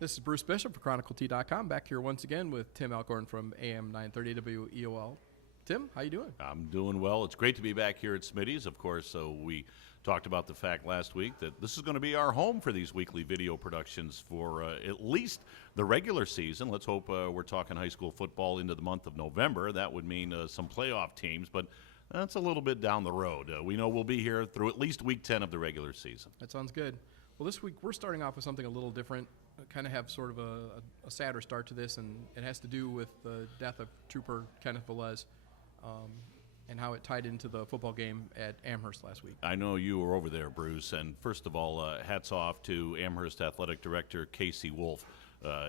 This is Bruce Bishop for ChronicleT.com, back here once again with Tim Alcorn from AM 930 WEOL. Tim, how you doing? I'm doing well. It's great to be back here at Smitty's, of course. So we talked about the fact last week that this is going to be our home for these weekly video productions for at least the regular season. Let's hope we're talking high school football into the month of November. That would mean some playoff teams, but that's a little bit down the road. We know we'll be here through at least week 10 of the regular season. That sounds good. Well, this week we're starting off with something a little different. Kind of have sort of a sadder start to this, and it has to do with the death of Trooper Kenneth Valz and how it tied into the football game at Amherst last week. I know you were over there, Bruce, and first of all, hats off to Amherst Athletic Director Casey Wolf.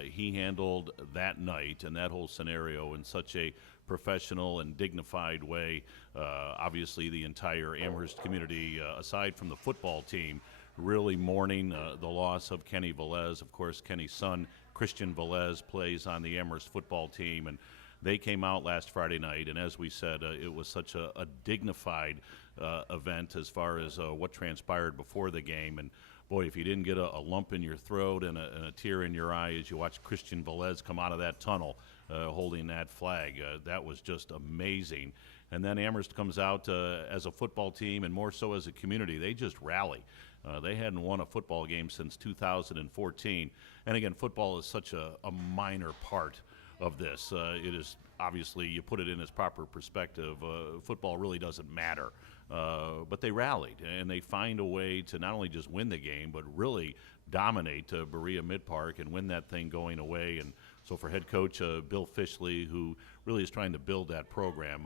He handled that night and that whole scenario in such a professional and dignified way. Obviously, the entire Amherst community, aside from the football team, really mourning the loss of Kenny Valz. Of course, Kenny's son, Christian Valz, plays on the Amherst football team, and they came out last Friday night, and as we said, it was such a dignified event as far as what transpired before the game. And boy, if you didn't get a lump in your throat and a tear in your eye as you watched Christian Valz come out of that tunnel holding that flag, that was just amazing. And then Amherst comes out as a football team, and more so as a community. They just rally. They hadn't won a football game since 2014. And again, football is such a minor part of this. It is obviously, you put it in its proper perspective, football really doesn't matter. But they rallied, and they find a way to not only just win the game, but really dominate Berea Mid-Park and win that thing going away. And so for head coach Bill Fishley, who really is trying to build that program,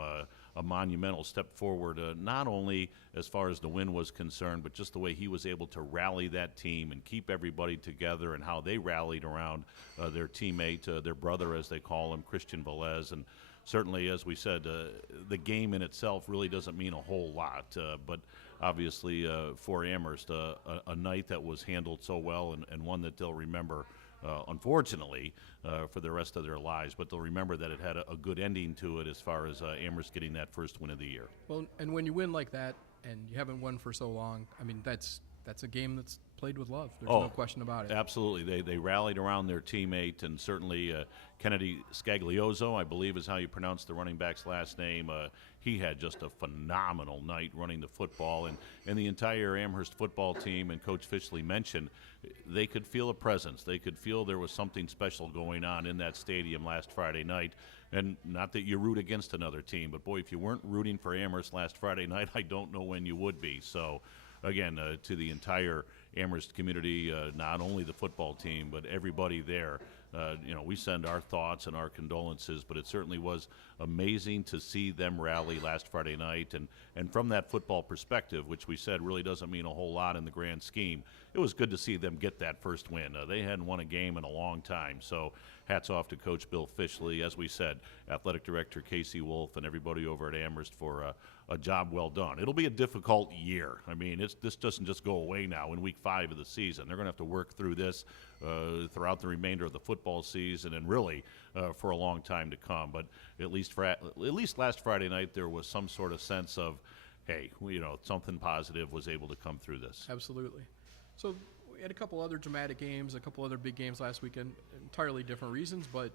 a monumental step forward, not only as far as the win was concerned, but just the way he was able to rally that team and keep everybody together, and how they rallied around their teammate, their brother as they call him, Christian Valz. And certainly, as we said, the game in itself really doesn't mean a whole lot, but obviously for Amherst, a night that was handled so well, and one that they'll remember, unfortunately, for the rest of their lives. But they'll remember that it had a good ending to it as far as Amherst getting that first win of the year. Well, and when you win like that, and you haven't won for so long, I mean, that's a game that's played with love. There's no question about it. Absolutely. They rallied around their teammate, and certainly Kennedy Scaglioso, I believe is how you pronounce the running back's last name. He had just a phenomenal night running the football, and the entire Amherst football team, and Coach Fishley mentioned, they could feel a presence. They could feel there was something special going on in that stadium last Friday night. And not that you root against another team, but boy, if you weren't rooting for Amherst last Friday night, I don't know when you would be. So again, to the entire Amherst community, not only the football team, but everybody there, we send our thoughts and our condolences, but it certainly was amazing to see them rally last Friday night. And from that football perspective, which we said really doesn't mean a whole lot in the grand scheme, it was good to see them get that first win. They hadn't won a game in a long time. So hats off to Coach Bill Fishley, as we said, Athletic Director Casey Wolf, and everybody over at Amherst for a job well done. It'll be a difficult year. I mean, this doesn't just go away now in week 5 of the season. They're going to have to work through this throughout the remainder of the football season, and really for a long time to come. But at least last Friday night, there was some sort of sense of, hey, something positive was able to come through this. Absolutely. So we had a couple other dramatic games, a couple other big games last weekend, entirely different reasons, but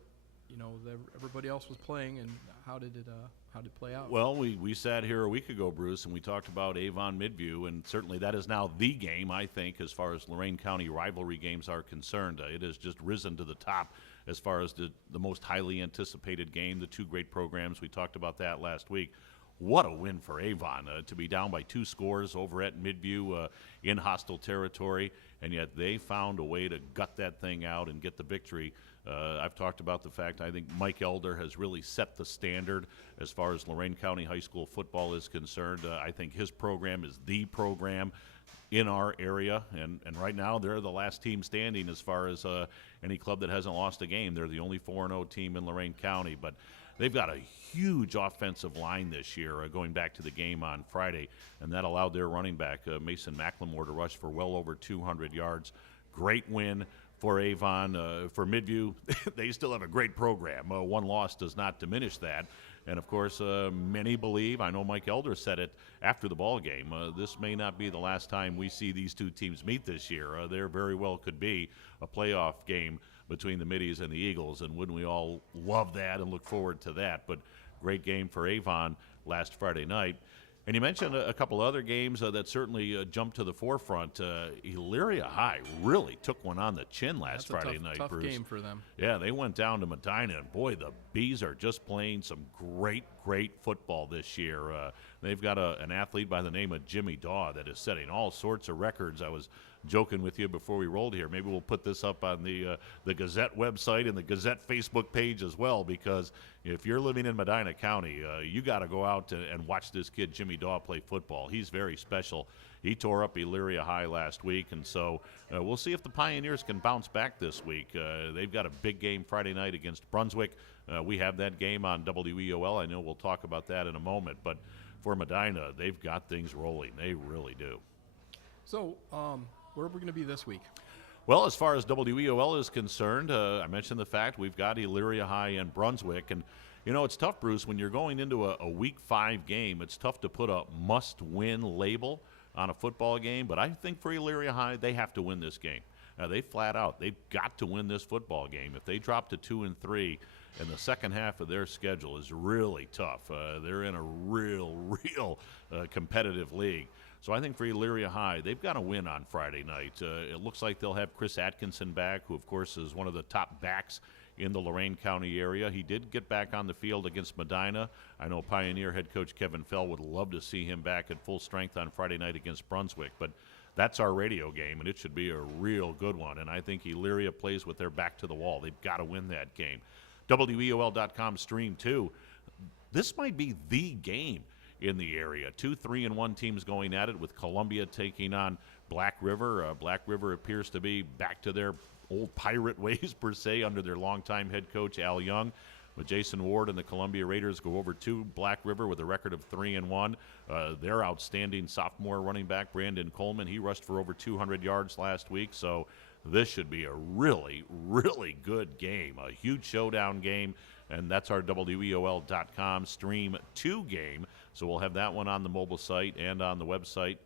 everybody else was playing, and how did it play out? Well, we sat here a week ago, Bruce, and we talked about Avon Midview, and certainly that is now the game, I think, as far as Lorain County rivalry games are concerned. It has just risen to the top as far as the most highly anticipated game, the two great programs. We talked about that last week. What a win for Avon to be down by 2 scores over at Midview in hostile territory, and yet they found a way to gut that thing out and get the victory. I've talked about the fact I think Mike Elder has really set the standard as far as Lorain County high school football is concerned. I think his program is the program in our area, and right now they're the last team standing as far as any club that hasn't lost a game. They're the only 4-0 team in Lorain County, but they've got a huge offensive line this year going back to the game on Friday, and that allowed their running back, Mason McLemore, to rush for well over 200 yards. Great win for Avon. For Midview, they still have a great program. One loss does not diminish that. And, of course, many believe, I know Mike Elder said it after the ball game, this may not be the last time we see these two teams meet this year. There very well could be a playoff game between the Middies and the Eagles, and wouldn't we all love that and look forward to that? But great game for Avon last Friday night. And you mentioned a couple other games that certainly jumped to the forefront. Elyria High really took one on the chin last Friday night, tough Bruce. game for them. Yeah, they went down to Medina, and boy, the Bees are just playing some great football this year. They've got an athlete by the name of Jimmy Daw that is setting all sorts of records. I was joking with you before we rolled here. Maybe we'll put this up on the Gazette website and the Gazette Facebook page as well, because if you're living in Medina County, you got to go out and watch this kid Jimmy Daw play football. He's very special. He tore up Elyria High last week, and so we'll see if the Pioneers can bounce back this week. They've got a big game Friday night against Brunswick. We have that game on WEOL. I know we'll talk about that in a moment, but for Medina, they've got things rolling. They really do. So, where are we going to be this week? Well, as far as WEOL is concerned, I mentioned the fact we've got Elyria High and Brunswick. And, you know, it's tough, Bruce, when you're going into a Week 5 game. It's tough to put a must-win label on a football game. But I think for Elyria High, they have to win this game. They flat out, they've got to win this football game. If they drop to 2-3, and the second half of their schedule is really tough. They're in a real competitive league. So I think for Elyria High, they've got to win on Friday night. It looks like they'll have Chris Atkinson back, who, of course, is one of the top backs in the Lorain County area. He did get back on the field against Medina. I know Pioneer head coach Kevin Fell would love to see him back at full strength on Friday night against Brunswick. But that's our radio game, and it should be a real good one. And I think Elyria plays with their back to the wall. They've got to win that game. WEOL.com stream 2. This might be the game in the area. 2 3-1 teams going at it, with Columbia taking on Black River. Black River appears to be back to their old pirate ways, per se, under their longtime head coach, Al Young. But Jason Ward and the Columbia Raiders go over to Black River with a record of 3-1. Their outstanding sophomore running back, Brandon Coleman, he rushed for over 200 yards last week. So this should be a really good game, a huge showdown game. And that's our WEOL.com Stream 2 game. So we'll have that one on the mobile site and on the website.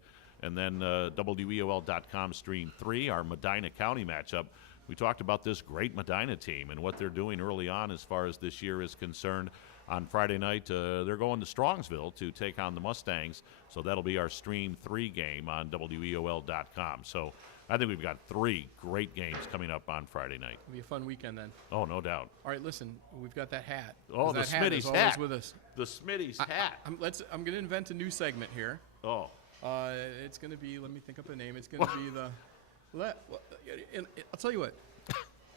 And then WEOL.com Stream 3, our Medina County matchup. We talked about this great Medina team and what they're doing early on as far as this year is concerned. On Friday night, they're going to Strongsville to take on the Mustangs. So that'll be our Stream 3 game on WEOL.com. So I think we've got 3 great games coming up on Friday night. It'll be a fun weekend then. Oh, no doubt. All right, listen, we've got that hat. Oh, the that hat is Smitty's always hat. with us. The Smitty's hat. I'm going to invent a new segment here. Oh. It's going to be, let me think up a name. It's going to be I'll tell you what.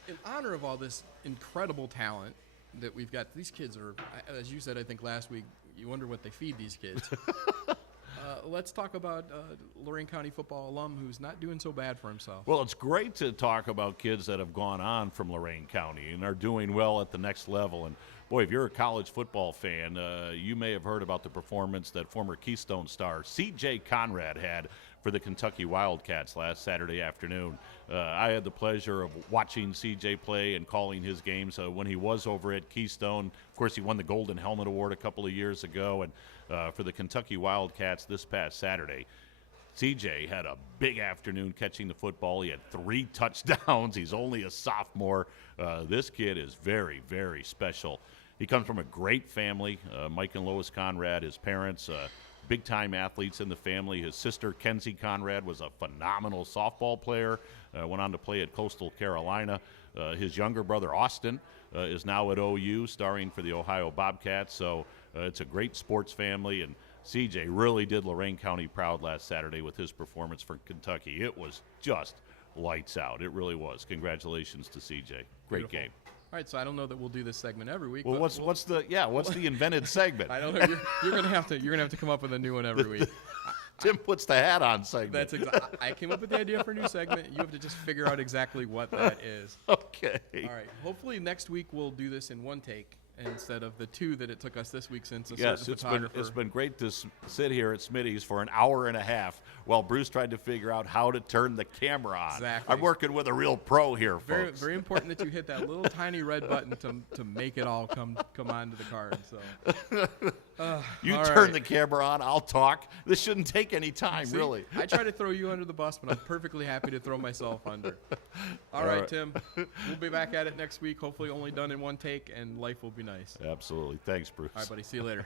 In honor of all this incredible talent that we've got, these kids are, as you said, I think last week, you wonder what they feed these kids. Let's talk about Lorain County football alum who's not doing so bad for himself. Well, it's great to talk about kids that have gone on from Lorain County and are doing well at the next level. And boy, if you're a college football fan, you may have heard about the performance that former Keystone star C.J. Conrad had for the Kentucky Wildcats last Saturday afternoon. I had the pleasure of watching C.J. play and calling his games when he was over at Keystone. Of course, he won the Golden Helmet Award a couple of years ago, and for the Kentucky Wildcats this past Saturday, C.J. had a big afternoon catching the football. He had 3 touchdowns. He's only a sophomore. This kid is very special. He comes from a great family. Mike and Lois Conrad, his parents, big-time athletes in the family. His sister, Kenzie Conrad, was a phenomenal softball player, went on to play at Coastal Carolina. His younger brother, Austin, is now at OU, starring for the Ohio Bobcats. So it's a great sports family, and CJ really did Lorain County proud last Saturday with his performance for Kentucky. It was just lights out. It really was. Congratulations to CJ. Great Beautiful. game. All right, so I don't know that we'll do this segment every week. Well, but what's the invented segment? I don't know. You're gonna have to come up with a new one every week. Tim puts the hat on segment. That's exactly. I came up with the idea for a new segment. You have to just figure out exactly what that is. Okay. All right. Hopefully next week we'll do this in one take instead of the 2 that it took us this week since a Yes, certain it's photographer. been great to sit here at Smitty's for an hour and a half while Bruce tried to figure out how to turn the camera on. Exactly. I'm working with a real pro here, Very, folks. very important that you hit that little tiny red button to make it all come onto the card. So, all You all turn right. the camera on, I'll talk. This shouldn't take any time, See, really. I try to throw you under the bus, but I'm perfectly happy to throw myself under. All right, Tim. We'll be back at it next week, hopefully only done in one take, and life will be nice. Absolutely. Thanks, Bruce. All right, buddy. See you later.